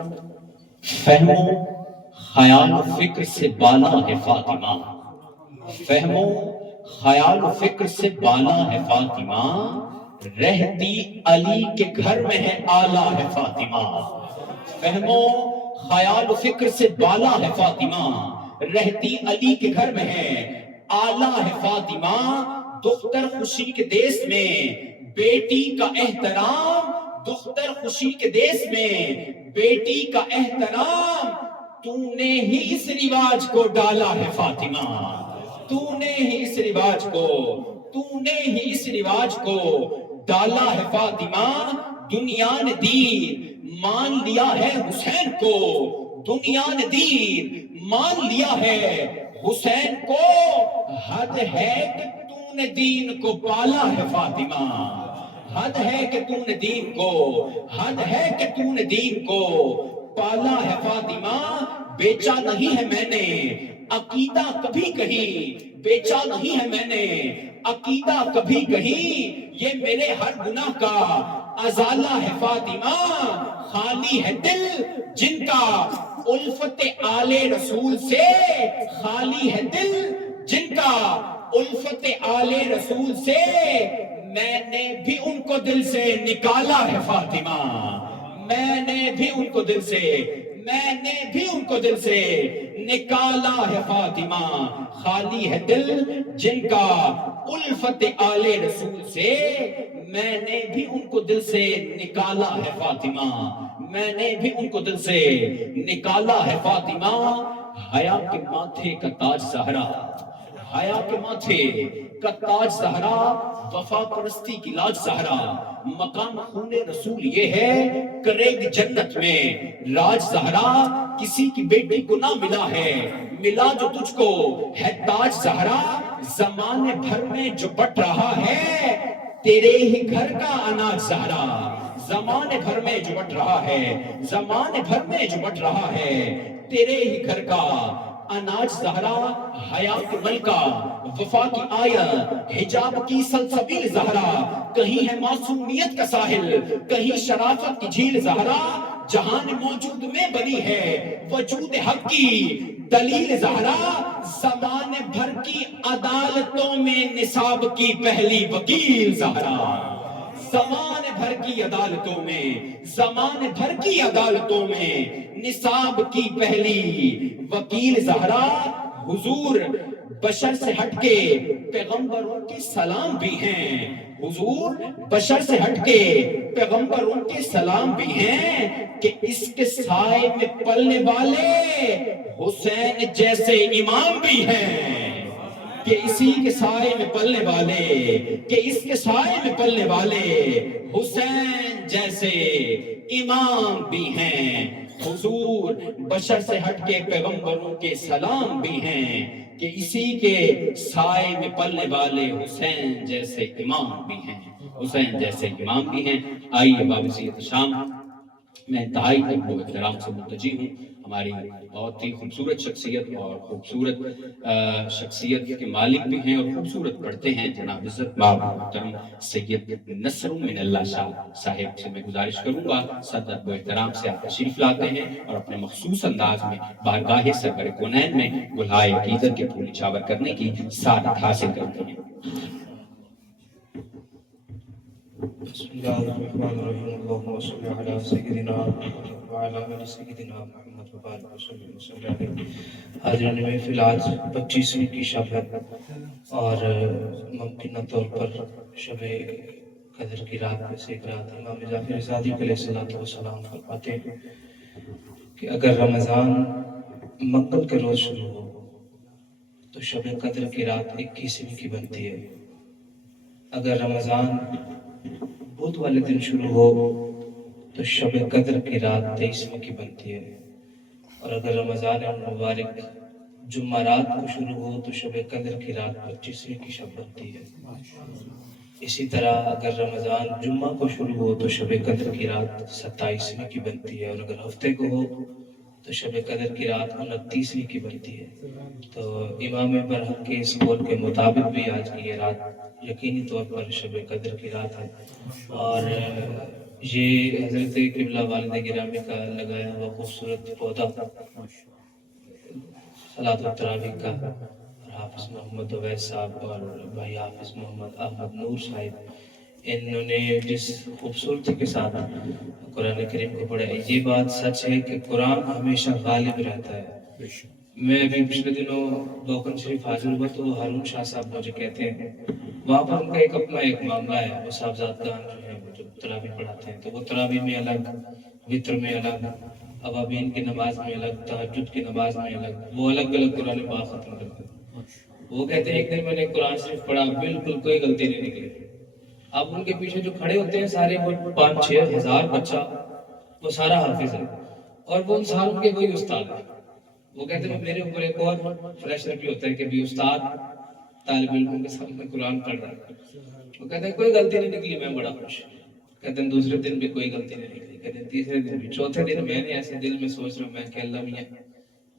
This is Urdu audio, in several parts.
فہم و خیال و فکر سے بالا ہے فاطمہ، فہم و خیال و فکر سے بالا ہے فاطمہ، رہتی علی کے گھر میں ہے آلہ ہے فاطمہ، فہم و خیال و فکر سے بالا ہے فاطمہ، رہتی علی کے گھر میں ہے آلہ ہے فاطمہ، دختر خوشی کے دیس میں بیٹی کا احترام، دختر خوشی کے دیس میں بیٹی کا احترام، تو نے ہی اس رواج کو ڈالا ہے فاطمہ، تو نے ہی اس رواج کو، تو نے ہی اس رواج کو ڈالا ہے فاطمہ، دنیا نے دین مان لیا ہے حسین کو، دنیا نے دین مان لیا ہے حسین کو، حد ہے کہ تو نے دین کو پالا ہے فاطمہ، حد ہے کہ تو نے دین کو، حد ہے کہ تو نے دین کو پالا ہے فاطمہ، بیچا نہیں ہے میں نے عقیدہ کبھی کہیں، بیچا نہیں ہے میں نے عقیدہ کبھی کہیں، یہ میرے ہر گناہ کا ازالہ ہے فاطمہ، خالی ہے دل جن کا الفت آل رسول سے، خالی ہے دل جن کا الفت آل رسول سے، میں نے بھی ان کو دل سے نکالا ہے فاطمہ، میں نے بھی ان کو دل سے، میں نے بھی ان کو دل سے نکالا ہے فاطمہ، خالی ہے دل جن کا الفت آل رسول سے، میں نے بھی ان کو دل سے نکالا ہے فاطمہ، میں نے بھی ان کو دل سے نکالا ہے فاطمہ، حیا کے ماتھے کا تاج زہرا، حیا کے ماتھے کا تاج زہرا، وفا پرستی کی لاج زہرا، مقام خون رسول یہ ہے کرے گی جنت میں راج زہرا، کسی کی بیٹی کو نہ ملا ہے ملا جو تجھ کو ہے تاج زہرا، زمانے بھر میں جو بٹ رہا ہے تیرے ہی گھر کا اناج زہرا، زمانے بھر میں جو بٹ رہا ہے، زمانے بھر میں جو بٹ رہا ہے تیرے ہی گھر کا اناج زہرا، حیا کے ملکہ وفا کی آیا حجاب کی سلسبیل زہرا، کہیں ہے معصومیت کا ساحل کہیں شرافت کی جھیل زہرا، جہان موجود میں بنی ہے وجود حق کی دلیل زہرا، زمانے بھر کی عدالتوں میں نصاب کی پہلی وکیل زہرا، زمانے بھر کی عدالتوں میں، زمانے بھر کی عدالتوں میں نصاب کی پہلی وکیل زہرا، حضور بشر سے ہٹ کے پیغمبروں کے سلام بھی ہیں، حضور بشر سے ہٹ کے پیغمبروں کے سلام بھی ہیں، کہ اس کے سائے میں پلنے والے حسین جیسے امام بھی ہیں، کہ اسی کے سائے میں پلنے والے، کہ اس کے سائے میں پلنے والے حسین جیسے امام بھی ہیں، حضور بشر سے ہٹ کے پیغمبروں کے سلام بھی ہیں، کہ اسی کے سائے میں پلنے والے حسین جیسے امام بھی ہیں، حسین جیسے امام بھی ہیں۔ آئیے بابزیت شام، میں انتہائی ادب و احترام سے ملتجی ہوں ہماری بہت ہی خوبصورت شخصیت اور خوبصورت شخصیت کے مالک بھی ہیں اور خوبصورت پڑھتے ہیں جناب عزت مآب محترم سید نصر من اللہ شاہ صاحب سے میں گزارش کروں گا صد ادب و احترام سے آپ تشریف لاتے ہیں اور اپنے مخصوص انداز میں بارگاہ سرور کونین میں گلہائے عقیدت کے پھول نچھاور کرنے کی سعادت حاصل کرتے ہیں۔ بسم اللہ الرحمن الرحیم، اللہم صلی علی سیدنا محمد وعلی آل سیدنا محمد وبارک وسلم علیہ۔ حاضرین محفل، آج 25ویں کی شب ہے اور ممکنہ طور پر شب قدر کی رات میں سے ایک رات امام جعفر صادق علیہ السلام فرماتے ہیں کہ اگر رمضان منگل کے روز شروع ہو تو شب قدر کی رات 21ویں کی بنتی ہے، اگر رمضان بدھ والے دن شروع ہو تو شب قدر کی رات 23ویں کی بنتی ہے، اور اگر رمضان المبارک جمعہ رات کو شروع ہو تو شب قدر کی رات 25ویں کی شب بنتی ہے۔ اسی طرح اگر رمضان جمعہ کو شروع ہو تو شب قدر کی رات 27ویں کی بنتی ہے، اور اگر ہفتے کو ہو تو شب قدر کی رات 29ویں کی بنتی ہے۔ تو امام برحق کے اس قول کے مطابق بھی آج کی یہ رات یقینی طور پر شب قدر کی رات ہے، اور یہ حضرت قبلہ والد گرامی کا لگایا ہوا خوبصورت پودا صلاۃ التراویح کا، اور حافظ محمد اویس صاحب اور بھائی حافظ محمد احمد نور صاحب، انہوں نے جس خوبصورتی کے ساتھ قرآن کریم کو پڑھا، یہ بات سچ ہے کہ قرآن ہمیشہ غالب رہتا ہے۔ میں ابھی پچھلے دنوں دوکن شریف حاضر ہوا تو ہارون شاہ صاحب مجھے کہتے ہیں وہاں پر ان کا اپنا ایک معاملہ ہے، وہ صاحبزادگان جو ہیں وہ جو تراویح پڑھاتے ہیں، تو وہ تراویح میں الگ، وطر میں الگ، اوابین کی نماز میں الگ، تہجد کی نماز میں الگ، وہ الگ الگ قرآن پاک ختم کرتے ہیں۔ وہ کہتے ہیں ایک دن میں نے قرآن شریف پڑھا، بالکل کوئی غلطی نہیں نکلی۔ اب ان کے پیچھے جو کھڑے ہوتے ہیں سارے وہ 5-6 ہزار بچہ، وہ سارا حافظ ہے، اور وہ ان ساروں کے وہی استاد ہیں۔ وہ کہتے ہیں میرے اوپر ایک اور پریشر بھی ہوتا ہے کہ بھی استاد طالب علموں کے سامنے قرآن پڑھ رہا ہے، وہ کہتے ہیں کوئی غلطی نہیں نکلی، میں بڑا خوش۔ کہتے ہیں دوسرے دن بھی کوئی غلطی نہیں نکلی، کہتے ہیں تیسرے دن بھی، چوتھے دن میں نے ایسے دل میں سوچ رہا ہوں میں کہ اللہ میاں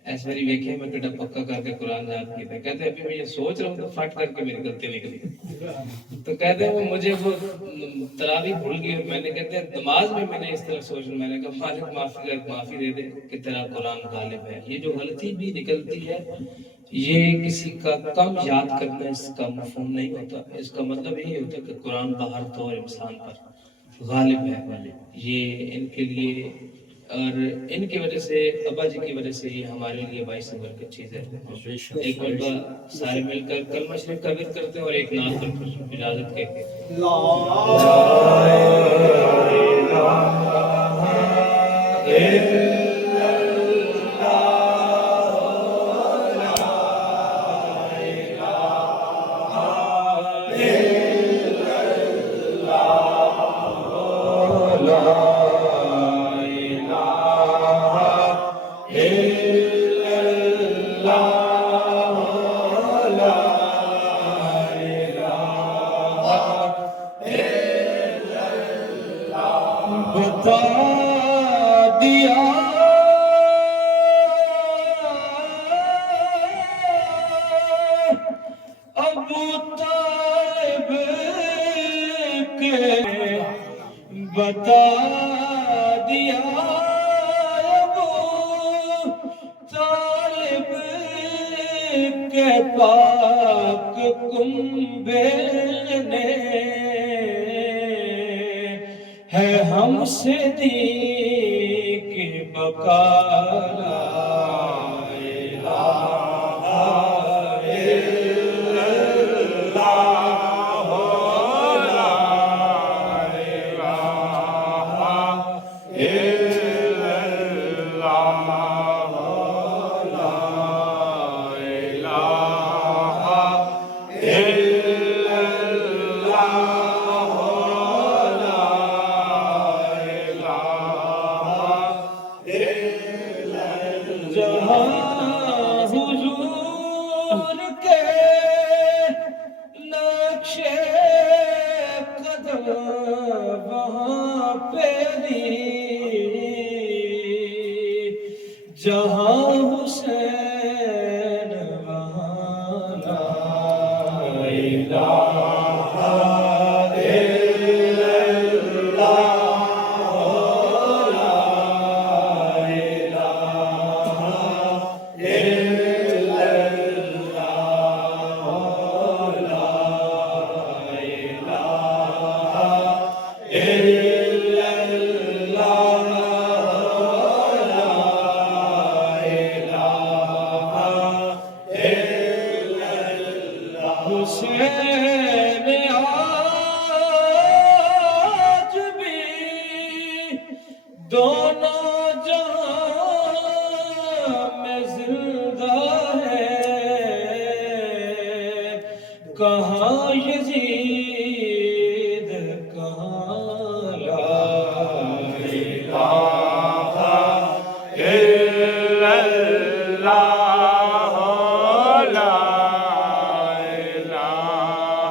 ایس باری ویکھے میں کڈا پکا کر کے قرآن یاد کیا تھا۔ کہتے ہیں ابھی میں یہ سوچ رہا ہوں تو فٹ کر کے میری غلطی نکلی۔ تو کہتے ہیں وہ مجھے وہ تراویح بھول گئی، اور میں نے کہتے ہیں نماز میں نے اس طرح سوچ، میں نے کہا مالک معافی دے دے کہ تیرا قرآن غالب ہے۔ یہ جو غلطی بھی نکلتی ہے یہ کسی کا کم یاد کرنا اس کا مفہوم نہیں ہوتا، اس کا مطلب یہی ہوتا ہے کہ قرآن بہر طور انسان پر غالب ہے۔ یہ ان کے لیے اور ان کی وجہ سے، ابا جی کی وجہ سے یہ ہمارے لیے باعث برکت چیز ہے۔ ایک مرتبہ سارے مل کر کلمہ شریف کا ورد کرتے ہیں اور ایک نعت پر اجازت کے بتا دیا ابو طالب کے، بتا دیا ابو طالب کے پاک کنبے نے ہے ہم سے دی کہ بقا لا الہ الا اللہ لا الہ الا اللہ لا الہ الا حضور کے نقش قدم وہاں پہ جہاں حسین وہاں لا الہ حسین آج بھی دونوں جہاں میں زندہ ہے، کہاں یزید کہاں لا الہ الا اللہ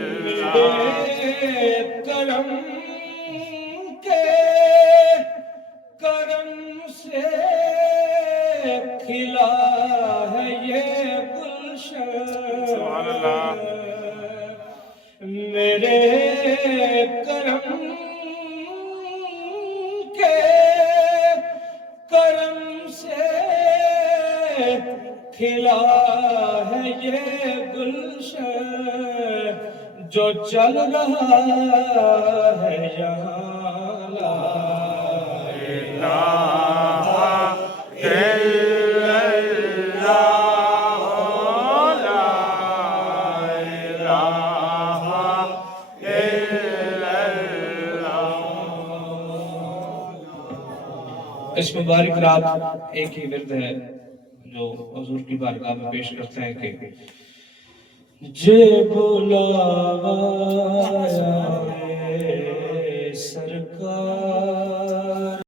لا کھلا ہے یہ گلشن میرے کرم کے کرم سے کھلا ہے یہ گلشن جو چل رہا ہے یہاں لا اس مبارک رات ایک ہی ورد ہے جو حضور کی بارگاہ میں پیش کرتے ہیں کہ جے بلاوایا اے سرکار